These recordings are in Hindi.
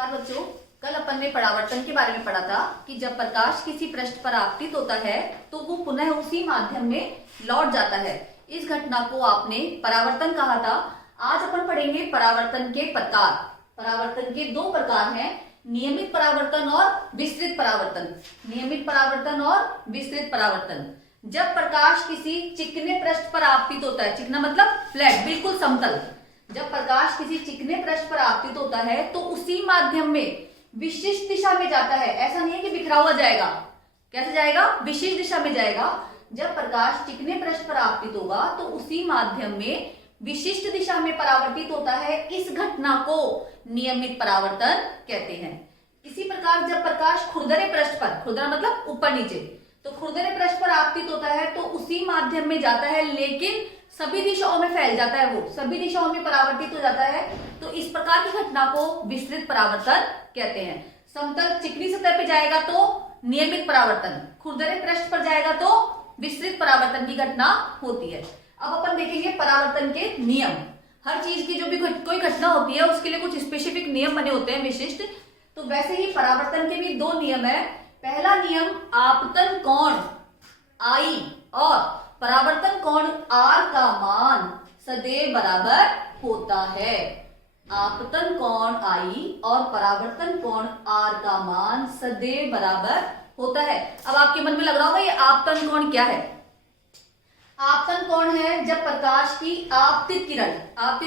नमस्कार बच्चों, कल अपन ने परावर्तन के बारे में पढ़ा था कि जब प्रकाश किसी पृष्ठ पर आपतित होता है तो वो पुनः उसी माध्यम में लौट जाता है। इस घटना को आपने परावर्तन कहा था। आज अपन पढ़ेंगे परावर्तन के प्रकार। परावर्तन के दो प्रकार हैं, नियमित परावर्तन और विस्तृत परावर्तन। नियमित परावर्तन और विस्तृत परावर्तन। जब प्रकाश किसी चिकने पृष्ठ पर आपतित होता है, चिकना मतलब फ्लैट, बिल्कुल समतल। जब प्रकाश किसी चिकने पृष्ठ पर आपतित होता है तो उसी माध्यम में विशिष्ट दिशा में जाता है। ऐसा नहीं है कि बिखरा हुआ जाएगा। कैसे जाएगा? विशिष्ट दिशा में जाएगा। जब प्रकाश चिकने पृष्ठ पर आपतित होगा तो उसी माध्यम में विशिष्ट दिशा में परावर्तित होता है। इस घटना को नियमित परावर्तन कहते हैं। इसी प्रकार जब प्रकाश खुरदरे पृष्ठ पर, खुरदरा मतलब ऊपर नीचे, तो खुरदरे पृष्ठ पर आपतित होता है तो उसी माध्यम में जाता है, लेकिन सभी दिशाओं में फैल जाता है, वो सभी दिशाओं में परावर्तित हो जाता है। तो इस प्रकार की घटना को विस्तृत परावर्तन कहते हैं। समतल चिकनी सतह पे जाएगा तो नियमित परावर्तन, खुरदरे पृष्ठ पर जाएगा तो विस्तृत परावर्तन की घटना होती है। अब अपन देखेंगे परावर्तन के नियम। हर चीज की जो भी कोई घटना होती है उसके लिए कुछ स्पेसिफिक नियम बने होते हैं, विशिष्ट। तो वैसे ही परावर्तन के भी दो नियम है। पहला नियम, आपतन कोण I और परावर्तन कोण R का मान सदैव बराबर होता है। आपतन कोण I और परावर्तन कोण R का मान सदैव बराबर होता है। अब आपके मन में लग रहा होगा ये आपतन कोण क्या है? आपतन कोण है जब प्रकाश की आपतित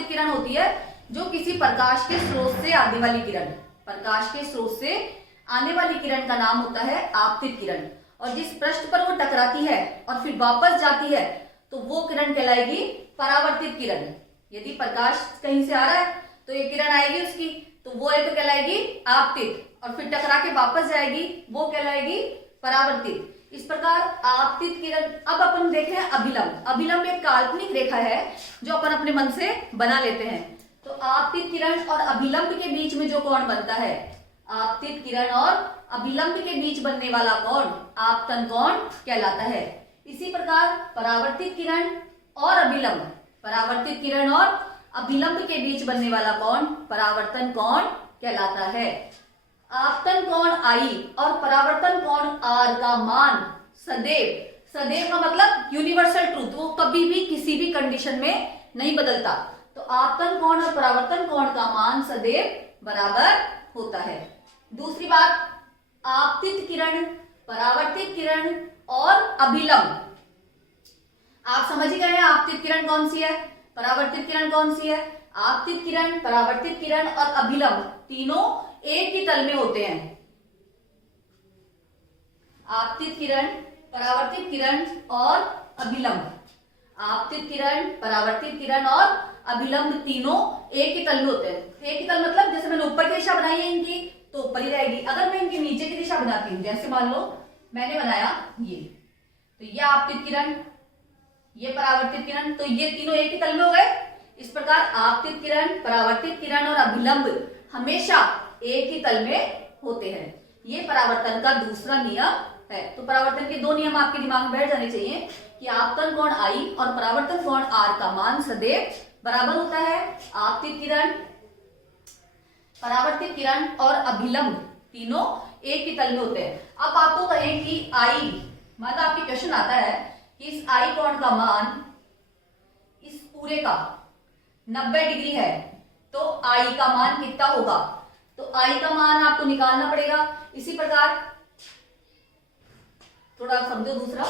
किरण होती है, जो किसी प्रकाश के स्रोत से आने वाली किरण, प्रकाश के स्रोत से आने वाली किरण का नाम होता है आपतित किरण। और जिस पृष्ठ पर वो टकराती है और फिर वापस जाती है तो वो किरण कहलाएगी परावर्तित किरण। यदि प्रकाश कहीं से आ रहा है तो ये किरण आएगी उसकी, तो वो एक तो कहलाएगी आपतित, और फिर टकरा के वापस जाएगी, वो कहलाएगी परावर्तित। इस प्रकार आपतित किरण। अब अपन देख रहे हैं अभिलंब। अभिलंब एक काल्पनिक रेखा है जो अपन अपने मन से बना लेते हैं। तो आपतित किरण और अभिलंब के बीच में जो कोण बनता है, आपतित किरण और अभिलंब के बीच बनने वाला कोण आपतन कोण कहलाता है। इसी प्रकार परावर्तित किरण और अभिलंब, परावर्तित किरण और अभिलंब के बीच बनने वाला कोण परावर्तन कोण कहलाता है। आपतन कोण I और परावर्तन कोण R का मान सदैव, सदैव का मतलब यूनिवर्सल ट्रूथ, वो कभी भी किसी भी कंडीशन में नहीं बदलता। तो आपतन कोण और परावर्तन कोण का मान सदैव बराबर होता है। दूसरी बात, आपतित किरण, परावर्तित किरण और अभिलंब। आप समझ ही गए हैं आपतित किरण कौन सी है, परावर्तित किरण कौन सी है। आपतित किरण, परावर्तित किरण और अभिलंब तीनों एक ही तल में होते हैं। आपतित किरण, परावर्तित किरण और अभिलंब, आपतित किरण, परावर्तित किरण और अभिलंब तीनों एक ही तल में होते हैं। एक ही तल मतलब जैसे मैंने ऊपर की दिशा बनाई है इनकी, तो ऊपर ही रहेगी। अगर मैं इनकी नीचे की दिशा बनाती हूं, जैसे मान लो मैंने बनाया ये, तो ये आपतित किरण, ये परावर्तित किरण, तो ये तीनों एक ही तल में हो गए। इस प्रकार आपतित किरण, परावर्तित किरण और अभिलंब हमेशा एक ही तल में होते हैं। ये परावर्तन का दूसरा नियम है। तो परावर्तन के दो नियम आपके दिमाग में बैठ जाने चाहिए कि आपतन कोण I और परावर्तन कोण R का मान सदैव बराबर होता है। आपतित किरण, परावर्तित किरण और अभिलंब तीनों एक ही तल में होते हैं। अब आपको कहें कि I, मतलब आपके क्वेश्चन आता है कि इस I कोण का मान इस पूरे का 90 डिग्री है, तो I का मान कितना होगा? तो I का मान आपको निकालना पड़ेगा। इसी प्रकार थोड़ा समझो दूसरा,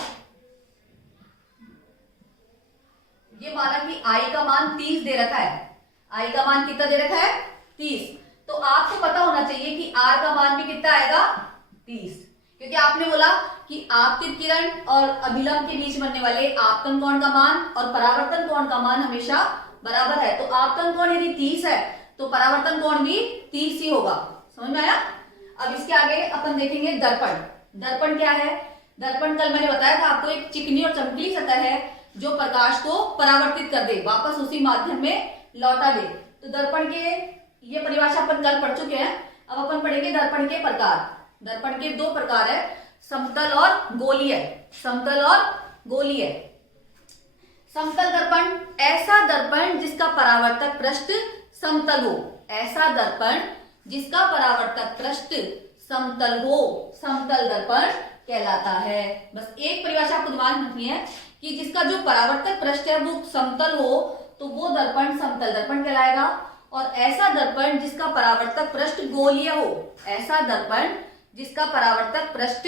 ये माना कि I का मान 30 दे रखा है। I का मान कितना दे रखा है? 30। तो आपको पता होना चाहिए कि R का मान भी कितना आएगा? 30, क्योंकि आपने बोला कि आपतित किरण और अभिलंब के बीच बनने वाले आपतन कोण का मान और परावर्तन कोण का मान हमेशा बराबर है। तो आपतन कोण यदि 30 है तो परावर्तन कोण भी 30 ही होगा। समझ में आया? अब इसके आगे अपन देखेंगे दर्पण। दर्पण क्या है? दर्पण कल मैंने बताया था आपको, एक चिकनी और चमकीली सतह है जो प्रकाश को परावर्तित कर दे, वापस उसी माध्यम में लौटा दे। तो दर्पण के ये परिभाषा अपन कल पढ़ चुके हैं। अब अपन पढ़ेंगे दर्पण के प्रकार। दर्पण के दो प्रकार है, समतल और गोलीय। समतल और गोलीय। समतल दर्पण, ऐसा दर्पण जिसका परावर्तक पृष्ठ समतल हो। ऐसा दर्पण जिसका परावर्तक पृष्ठ समतल हो, समतल दर्पण कहलाता है। बस एक परिभाषा आपको दिमाग में रखनी है कि जिसका जो परावर्तक पृष्ठ है वो समतल हो तो वो दर्पण समतल दर्पण कहलाएगा, और ऐसा दर्पण जिसका परावर्तक पृष्ठ गोलीय हो, ऐसा दर्पण जिसका परावर्तक पृष्ठ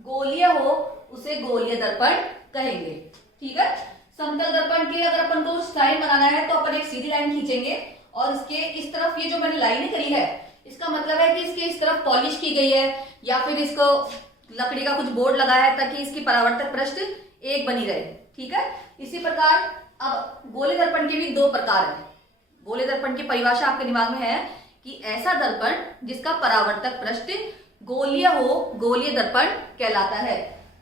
गोलीय हो उसे गोलीय दर्पण कहेंगे। ठीक है, समतल दर्पण की अगर अपन को स्टाइल बनाना है तो अपन एक सीधी लाइन खींचेंगे और इसके इस तरफ ये जो मैंने लाइन करी है इसका मतलब है कि इसके इस तरफ पॉलिश की गई है या फिर इसको लकड़ी का कुछ बोर्ड लगा है ताकि इसकी परावर्तक पृष्ठ एक बनी रहे। ठीक है, इसी प्रकार अब गोलीय दर्पण के भी दो प्रकार है। गोलीय दर्पण की परिभाषा आपके दिमाग में है कि ऐसा दर्पण जिसका परावर्तक पृष्ठ गोलीय हो, गोलीय दर्पण कहलाता है।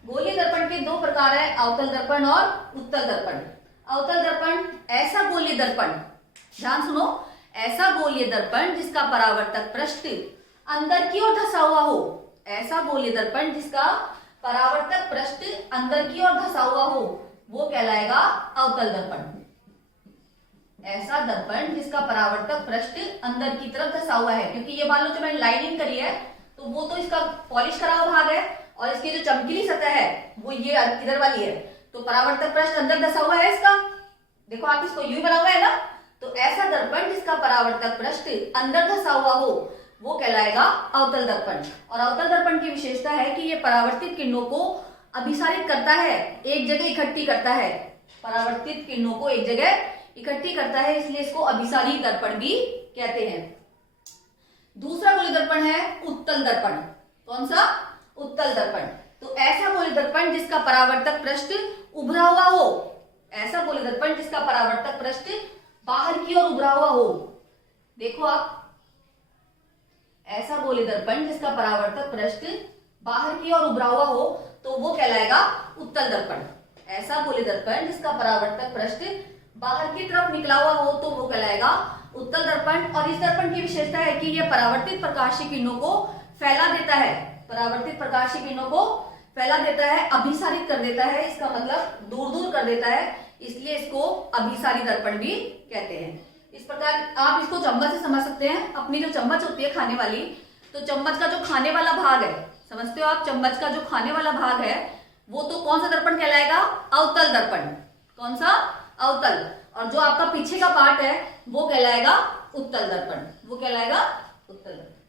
गोलीय दर्पण के दो प्रकार है, अवतल दर्पण और उत्तल दर्पण। अवतल दर्पण ऐसा गोलीय दर्पण, ध्यान सुनो, ऐसा गोलीय दर्पण जिसका परावर्तक पृष्ठ अंदर की ओर धंसा हुआ हो, ऐसा गोलीय दर्पण जिसका परावर्तक पृष्ठ अंदर की ओर धंसा हुआ हो वो कहलाएगा अवतल दर्पण। ऐसा दर्पण जिसका परावर्तक पृष्ठ अंदर की तरफ धंसा हुआ है, क्योंकि ये मान लो जो मैंने लाइनिंग करी है तो वो तो इसका पॉलिश करा हुआ भाग है और इसकी जो चमकीली सतह है वो ये इधर वाली है, तो परावर्तक पृष्ठ अंदर धंसा हुआ है इसका। देखो आप इसको यूं बना हुआ है ना, तो ऐसा दर्पण जिसका परावर्तक पृष्ठ अंदर धंसा हुआ हो वो कहलाएगा अवतल दर्पण। और अवतल दर्पण की विशेषता है कि ये परावर्तित किरणों को अभिसारित करता है, एक जगह इकट्ठी करता है, परावर्तित किरणों को एक जगह इकट्ठी करता है, इसलिए इसको अभिसारी दर्पण भी कहते हैं। दूसरा गोलीय दर्पण है उत्तल दर्पण। कौन सा? उत्तल दर्पण। तो ऐसा गोलीय दर्पण जिसका परावर्तक पृष्ठ उभरा हुआ हो, ऐसा गोलीय दर्पण जिसका परावर्तक पृष्ठ बाहर की ओर उभरा हुआ हो। देखो आप, ऐसा गोलीय दर्पण जिसका परावर्तक पृष्ठ बाहर की ओर उभरा हुआ हो तो वो कहलाएगा उत्तल दर्पण। ऐसा गोलीय दर्पण जिसका परावर्तक पृष्ठ बाहर की तरफ निकला हुआ हो तो वो कहलाएगा उत्तल दर्पण। और इस दर्पण की विशेषता है कि यह परावर्तित प्रकाशीय किरणों को फैला देता है, परावर्तित प्रकाशीय किरणों को फैला देता है, अभिसारित कर देता है, इसका मतलब दूर दूर कर देता है, इसलिए इसको अभिसारी दर्पण भी कहते हैं। इस प्रकार आप इसको चम्मच से समझ सकते हैं। अपनी जो चम्मच होती है खाने वाली, तो चम्मच का जो खाने वाला भाग है, समझते हो आप, चम्मच का जो खाने वाला भाग है वो तो कौन सा दर्पण कहलाएगा? अवतल दर्पण। कौन सा? अवतल। और जो आपका पीछे का पार्ट है वो कहलाएगा उत्तल दर्पण, वो कहलाएगा उत्तल दर्पण।